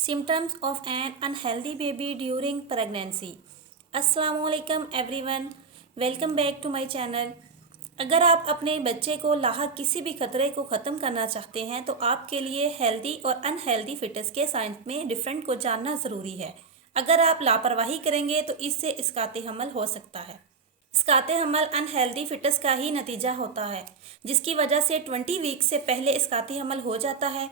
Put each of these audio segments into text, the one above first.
Symptoms of an unhealthy baby during pregnancy. अस्सलामुअलैकुम everyone, welcome back to my channel. अगर आप अपने बच्चे को लाहक किसी भी खतरे को ख़त्म करना चाहते हैं तो आपके लिए हेल्दी और अनहेल्दी फिटस के साइंस में डिफरेंट को जानना ज़रूरी है। अगर आप लापरवाही करेंगे तो इससे इसकाते हमल हो सकता है। इसकाते हमल अनहेल्दी फिटस का ही नतीजा होता है, जिसकी वजह से 20 वीक से पहले इसकाती हमल हो जाता है।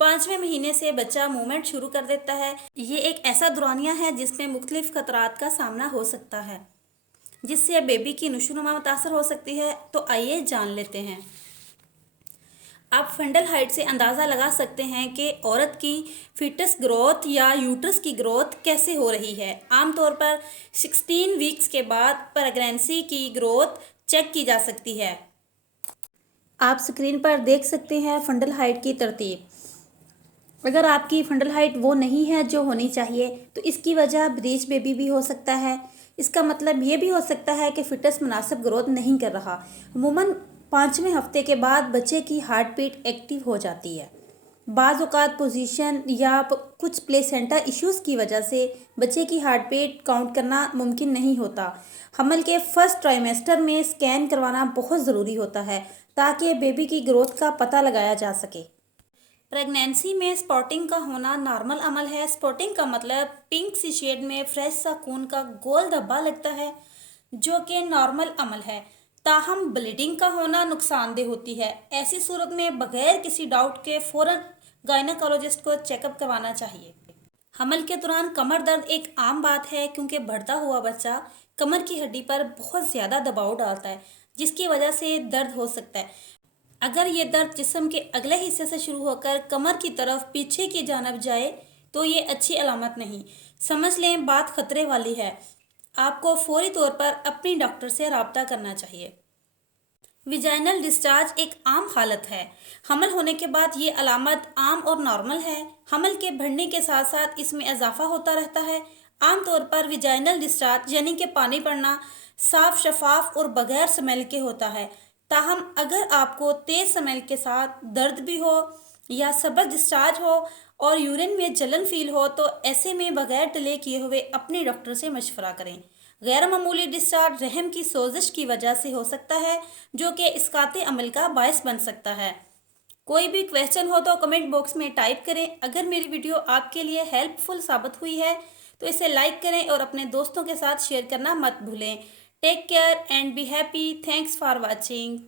5वें महीने से बच्चा मूवमेंट शुरू कर देता है। ये एक ऐसा दौरानिया है जिसमें मुख्तलिफ खतरात का सामना हो सकता है, जिससे बेबी की नशोनुमा मुतासर हो सकती है। तो आइए जान लेते हैं। आप फंडल हाइट से अंदाज़ा लगा सकते हैं कि औरत की फिटस ग्रोथ या यूट्रस की ग्रोथ कैसे हो रही है। आमतौर पर 16 वीक्स के बाद प्रेगनेंसी की ग्रोथ चेक की जा सकती है। आप स्क्रीन पर देख सकते हैं फंडल हाइट की तरतीब। अगर आपकी फंडल हाइट वो नहीं है जो होनी चाहिए तो इसकी वजह ब्रीच बेबी भी हो सकता है। इसका मतलब ये भी हो सकता है कि फिटस मुनासिब ग्रोथ नहीं कर रहा। अमूमन 5वें हफ्ते के बाद बच्चे की हार्ट बीट एक्टिव हो जाती है। बाज़ औक़ात पोजीशन या कुछ प्लेसेंटा इश्यूज़ की वजह से बच्चे की हार्ट बीट काउंट करना मुमकिन नहीं होता। हमल के फर्स्ट ट्राइमेस्टर में स्कैन करवाना बहुत ज़रूरी होता है ताकि बेबी की ग्रोथ का पता लगाया जा सके। प्रेगनेंसी में स्पॉटिंग का होना नॉर्मल अमल है। स्पॉटिंग का मतलब पिंक सी शेड में फ्रेश सा खून का गोल धब्बा लगता है, जो कि नॉर्मल अमल है। ताहम ब्लीडिंग का होना नुकसानदेह होती है। ऐसी सूरत में बगैर किसी डाउट के फ़ौरन गायनेकोलॉजिस्ट को चेकअप करवाना चाहिए। हमल के दौरान कमर दर्द एक आम बात है, क्योंकि बढ़ता हुआ बच्चा कमर की हड्डी पर बहुत ज़्यादा दबाव डालता है, जिसकी वजह से दर्द हो सकता है। अगर ये दर्द जिस्म के अगले हिस्से से शुरू होकर कमर की तरफ पीछे की जानब जाए तो ये अच्छी अलामत नहीं। समझ लें बात खतरे वाली है। आपको फौरी तौर पर अपनी डॉक्टर से रब्ता करना चाहिए। विजाइनल डिस्चार्ज एक आम हालत है। हमल होने के बाद ये अलामत आम और नॉर्मल है। हमल के बढ़ने के साथ साथ इसमें इजाफा होता रहता है। आमतौर पर विजाइनल डिस्चार्ज यानी कि पानी पड़ना साफ, शफाफ और बगैर स्मेल के होता है। ताहम अगर आपको तेज़ स्मेल के साथ दर्द भी हो या सब्ज़ डिस्चार्ज हो और यूरिन में जलन फील हो तो ऐसे में बगैर डिले किए हुए अपने डॉक्टर से मशवरा करें। गैर मामूली डिस्चार्ज रहम की सोजिश की वजह से हो सकता है, जो कि इसकाते अमल का बायस बन सकता है। कोई भी क्वेश्चन हो तो कमेंट बॉक्स में टाइप करें। अगर मेरी वीडियो आपके लिए हेल्पफुल साबित हुई है तो इसे लाइक करें और अपने दोस्तों के साथ शेयर करना मत भूलें। Take care and be happy. Thanks for watching.